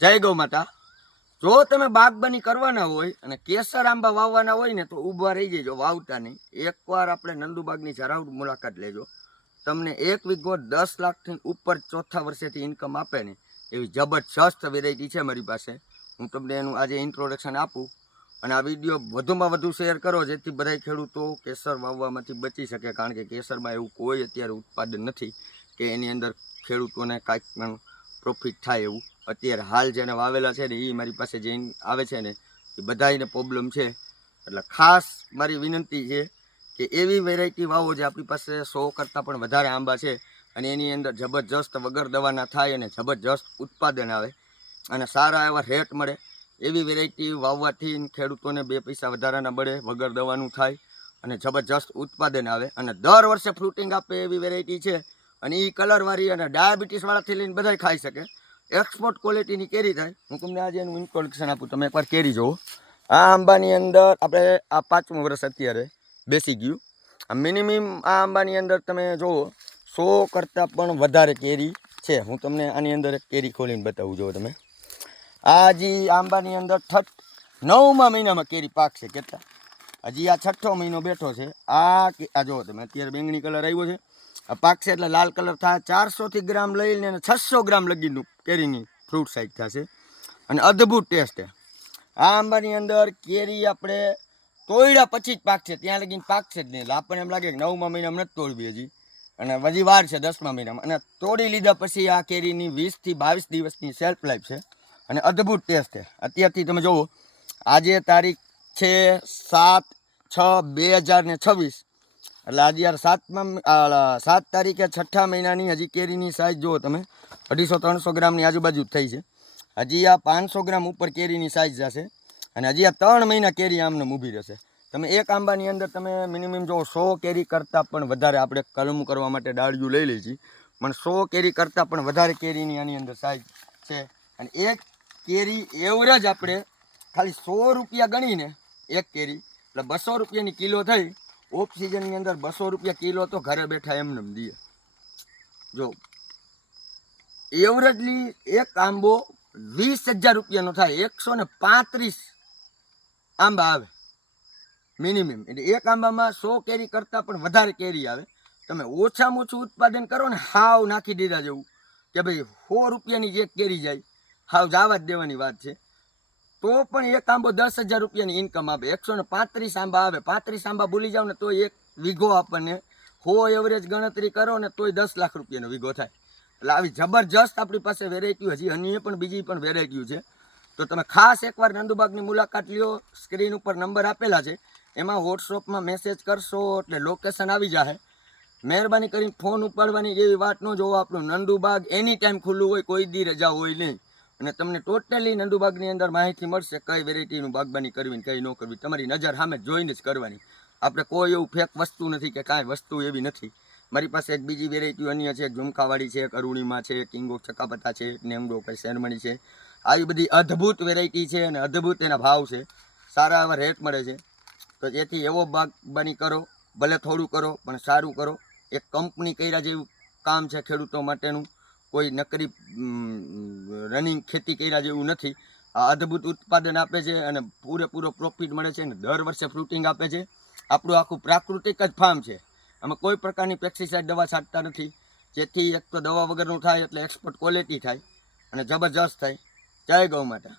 જય ગૌ માતા। જો તમે બાગબાની કરવાના હોય અને કેસર આંબા વાવવાના હોય ને તો ઊભા રહી જજો, વાવતા નહીં। એકવાર આપણે નંદુબાગની જરૂર મુલાકાત લેજો। તમને 1 વીઘો 10 લાખથી ઉપર ચોથા વર્ષેથી ઇન્કમ આપે ને એવી જબરજસ્ત વેરાયટી છે મારી પાસે। હું તમને એનું આજે ઇન્ટ્રોડક્શન આપું અને આ વિડીયો વધુમાં વધુ શેર કરો જેથી બધા ખેડૂતો કેસર વાવવામાંથી બચી શકે, કારણ કે કેસરમાં એવું કોઈ અત્યારે ઉત્પાદન નથી કે એની અંદર ખેડૂતોને કાંઈક પ્રોફિટ થાય એવું। અત્યારે હાલ જેને વાવેલા છે ને એ મારી પાસે જઈને આવે છે ને એ બધાને પ્રોબ્લેમ છે। એટલે ખાસ મારી વિનંતી છે કે એવી વેરાયટી વાવો જે આપણી પાસે 100 કરતાં પણ વધારે આંબા છે અને એની અંદર જબરજસ્ત વગર દવાના થાય અને જબરજસ્ત ઉત્પાદન આવે અને સારા એવા રેટ મળે। એવી વેરાયટી વાવવાથી ખેડૂતોને 2 પૈસા વધારાના મળે, વગર દવાનું થાય અને જબરજસ્ત ઉત્પાદન આવે અને દર વર્ષે ફ્રૂટિંગ આપે એવી વેરાયટી છે। અને એ કલરવાળી અને ડાયાબિટીસવાળાથી લઈને બધા ખાઈ શકે, એક્સપોર્ટ ક્વોલિટીની કેરી થાય। હું તમને આજે એનું ઇન્ટ્રોડક્શન આપું, તમે એકવાર કેરી જુઓ। આ આંબાની અંદર આપણે આ 5મું વર્ષ અત્યારે બેસી ગયું। આ મિનિમમ આ આંબાની અંદર તમે જુઓ 100 કરતાં પણ વધારે કેરી છે। હું તમને આની અંદર એક કેરી ખોલીને બતાવું, જુઓ તમે। આ હજી આંબાની અંદર 9મા મહિનામાં કેરી પાકશે। કેટલા હજી આ 6ઠો મહિનો બેઠો છે। આ જુઓ તમે, અત્યારે બેંગણી કલર આવ્યો છે, આ પાકશે એટલે લાલ કલર થાય। 400 ગ્રામ લઈને 600 ગ્રામ લગીનું કેરીની ફ્રૂટ સાઇઝ થશે અને અદ્ભુત ટેસ્ટ છે। આ આંબાની અંદર કેરી આપણે તોડ્યા પછી જ પાકશે, ત્યાં લગીને પાકશે જ નહીં। એટલે આપણને એમ લાગે કે 9મા મહિનામાં નથી તોડવી હજી અને હજી વાર છે 10મા મહિનામાં, અને તોડી લીધા પછી આ કેરીની 20 થી 22 દિવસની શેલ્ફ લાઈફ છે અને અદ્ભુત ટેસ્ટ છે। અત્યારથી તમે જુઓ, આજે તારીખ છે 7/6/2026, એટલે આજે યાર 7 તારીખે 6ઠા મહિનાની હજી કેરીની સાઇઝ જુઓ તમે, 250-300 ગ્રામની આજુબાજુ થઈ છે। હજી આ 500 ગ્રામ ઉપર કેરીની સાઇઝ જશે અને હજી આ 3 મહિના કેરી આમને ઊભી રહેશે। તમે એક આંબાની અંદર તમે મિનિમમ જો 100 કેરી કરતાં પણ વધારે, આપણે કલમ કરવા માટે ડાળિયું લઈ લઈએ છીએ, પણ 100 કેરી કરતાં પણ વધારે કેરીની આની અંદર સાઇઝ છે। અને એક કેરી એવરેજ આપણે ખાલી 100 રૂપિયા ગણીને એક કેરી એટલે 200 રૂપિયાની કિલો થઈ। ઓફ સિઝનની અંદર 200 રૂપિયા કિલો તો ઘરે બેઠા એમને દઈએ। જો એવરેજલી એક આંબો 20,000 રૂપિયાનો થાય, 135 આંબા આવે મિનિમમ। એટલે એક આંબામાં 100 કેરી કરતાં પણ વધારે કેરી આવે। તમે ઓછામાં ઓછું ઉત્પાદન કરો ને, હાવ નાખી દીધા જેવું કે ભાઈ 100 રૂપિયાની જે કેરી જાય હાવ જવા જ દેવાની વાત છે, તો પણ એક આંબો 10,000 રૂપિયાની ઇન્કમ આપે। 135 આંબા આવે, 35 આંબા ભૂલી જાવ ને તો એક વીઘો આપણને 100 એવરેજ ગણતરી કરો ને તોય 10 લાખ રૂપિયાનો વીઘો થાય। એટલે આવી જબરજસ્ત આપણી પાસે વેરાયટીઓ, હજી અન્ય પણ બીજી પણ વેરાયટીઓ છે। તો તમે ખાસ એકવાર નંદુબાગની મુલાકાત લ્યો। સ્ક્રીન ઉપર નંબર આપેલા છે, એમાં વોટ્સઅપમાં મેસેજ કરશો એટલે લોકેશન આવી જશે। મહેરબાની કરીને ફોન ઉપાડવાની જેવી વાત ન જોવો। આપણું નંદુબાગ એની ટાઈમ ખુલ્લું હોય, કોઈ દી રજા હોય નહીં અને તમને ટોટલી નંદુબાગની અંદર માહિતી મળશે કઈ વેરાયટીનું બાગબાની કરવી ને કઈ ન કરવી, તમારી નજર સામે જોઈને જ કરવાની। આપણે કોઈ એવું ફેક વસ્તુ નથી કે કાંઈ વસ્તુ એવી નથી। મારી પાસે એક બીજી વેરાયટી અન્ય છે, ઝુમખાવાળી છે, અરુણિમા છે, કિંગ ઓફ ચકાપતા છે, નેમડો કઈ શેરમણી છે। આવી બધી અદ્ભુત વેરાયટી છે અને અદ્ભુત એના ભાવ છે, સારા એવા રેટ મળે છે। તો જેથી એવો બાગબાની કરો, ભલે થોડું કરો પણ સારું કરો। એક કંપની કર્યા જેવું કામ છે ખેડૂતો માટેનું, કોઈ નકરી રનિંગ ખેતી કર્યા જેવું નથી। આ અદ્ભુત ઉત્પાદન આપે છે અને પૂરેપૂરો પ્રોફિટ મળે છે અને દર વર્ષે ફ્રૂટિંગ આપે છે। આપણું આખું પ્રાકૃતિક જ ફાર્મ છે, આમાં કોઈ પ્રકારની પેસ્ટિસાઇડ દવા છાંટતા નથી, જેથી એક તો દવા વગરનું થાય એટલે એક્સપોર્ટ ક્વોલિટી થાય અને જબરજસ્ત થાય। જય ગૌ માતા।